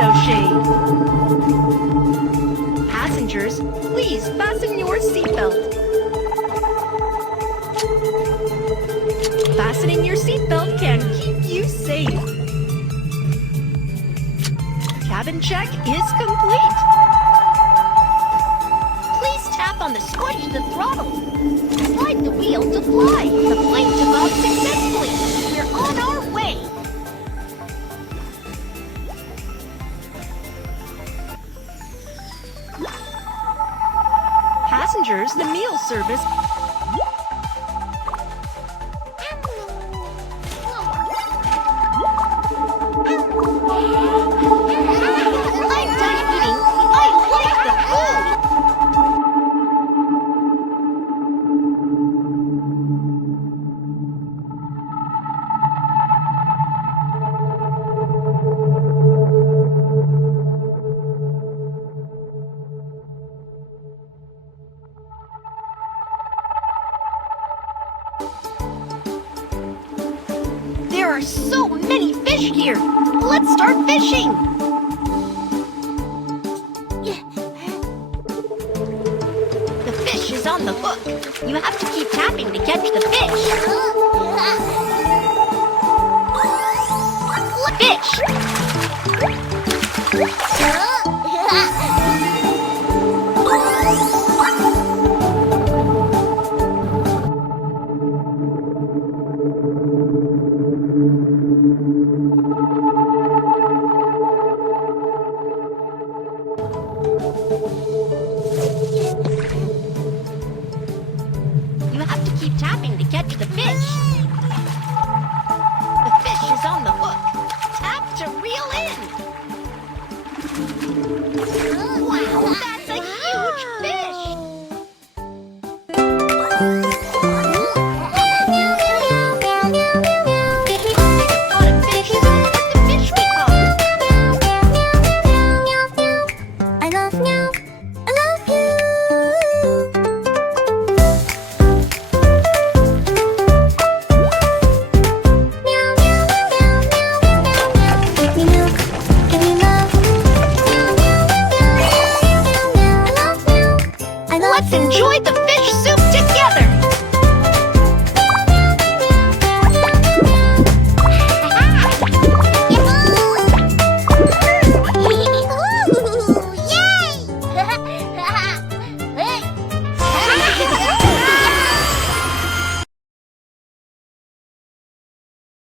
no shade. Passengers, please fasten your seatbelt. Fastening your seatbelt can keep you safe. Cabin check is complete. Please tap on the switch to throttle. Slide the wheel to fly. The plane took off successfully. We're on our way. Passengers, the meal service. I'm done eating. I like the food. There are so many fish here. Let's start fishing. The fish is on the hook. You have to keep tapping to catch the fish. Fish! You have to keep tapping to catch the fish. The fish is on the hook. Tap to reel in. Wow, that's a huge fish. Caught a fish, so look at the fish we caught. I love you. I love you. Meow, meow, meow, meow, meow, meow. Give me milk, give me love. Meow, meow, meow, meow, meow, meow. I love you. I love Let's enjoy the fish soup